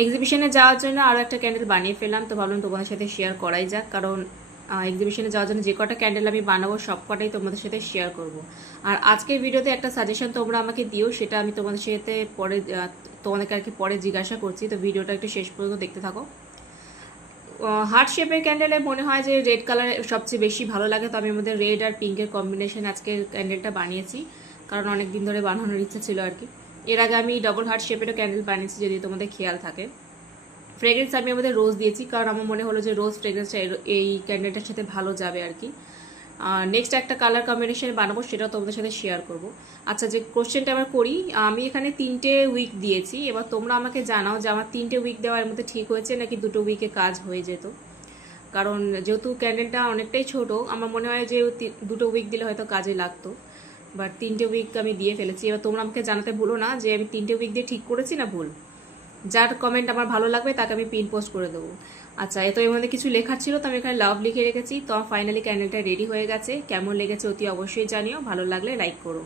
এক্সিবিশনে যাওয়ার জন্য আরও একটা ক্যান্ডেল বানিয়ে ফেললাম, তো ভাবলাম তোমাদের সাথে শেয়ার করাই যাক, কারণ এক্সিবিশনে যাওয়ার জন্য যে কটা ক্যান্ডেল আমি বানাবো সব কটাই তোমাদের সাথে শেয়ার করব। আর আজকের ভিডিওতে একটা সাজেশন তোমরা আমাকে দিও, সেটা আমি তোমাদের সাথে পরে তোমাদেরকে আর কি পরে জিজ্ঞাসা করছি, তো ভিডিওটা একটু শেষ পর্যন্ত দেখতে থাকো। হার্ট শেপের ক্যান্ডেলে মনে হয় যে রেড কালার সবচেয়ে বেশি ভালো লাগে, তো আমি আমাদের রেড আর পিঙ্কের কম্বিনেশন আজকে ক্যান্ডেলটা বানিয়েছি, কারণ অনেক দিন ধরে বানানোর ইচ্ছা ছিল আর কি। এর আগে আমি ডবল হার্ট শেপেরও ক্যান্ডেল বানিয়েছি, যদি তোমাদের খেয়াল থাকে। ফ্রেগ্রেন্স আমি আমাদের রোজ দিয়েছি, কারণ আমার মনে হলো যে রোজ ফ্রেগ্রেন্সটা এই ক্যান্ডেলটার সাথে ভালো যাবে আর কি। নেক্সট একটা কালার কম্বিনেশন বানাবো, সেটাও তোমাদের সাথে শেয়ার করব। আচ্ছা, যে কোশ্চেনটা আবার করি, আমি এখানে 3টে উইক দিয়েছি, এবার তোমরা আমাকে জানাও যে আমার 3টে উইক দেওয়ার মধ্যে ঠিক হয়েছে নাকি 2টো উইকে কাজ হয়ে যেত। কারণ যেহেতু ক্যান্ডেলটা অনেকটাই ছোট, আমার মনে হয় যে 2টো উইক দিলে হয়তো কাজে লাগতো, বাট 3টে উইক আমি দিয়ে ফেলেছি। এবার তোমরা আমাকে জানাতে ভুলো না যে আমি 3টে উইক দিয়ে ঠিক করেছি না ভুল। যার কমেন্ট আমার ভালো লাগবে তাকে আমি পিন পোস্ট করে দেবো। আচ্ছা, এত এর মধ্যে কিছু লেখার ছিল, তো আমি এখানে লাভ লিখে রেখেছি। তো ফাইনালি ক্যান্ডেলটা রেডি হয়ে গেছে, কেমন লেগেছে অতি অবশ্যই জানিও, ভালো লাগলে লাইক করো।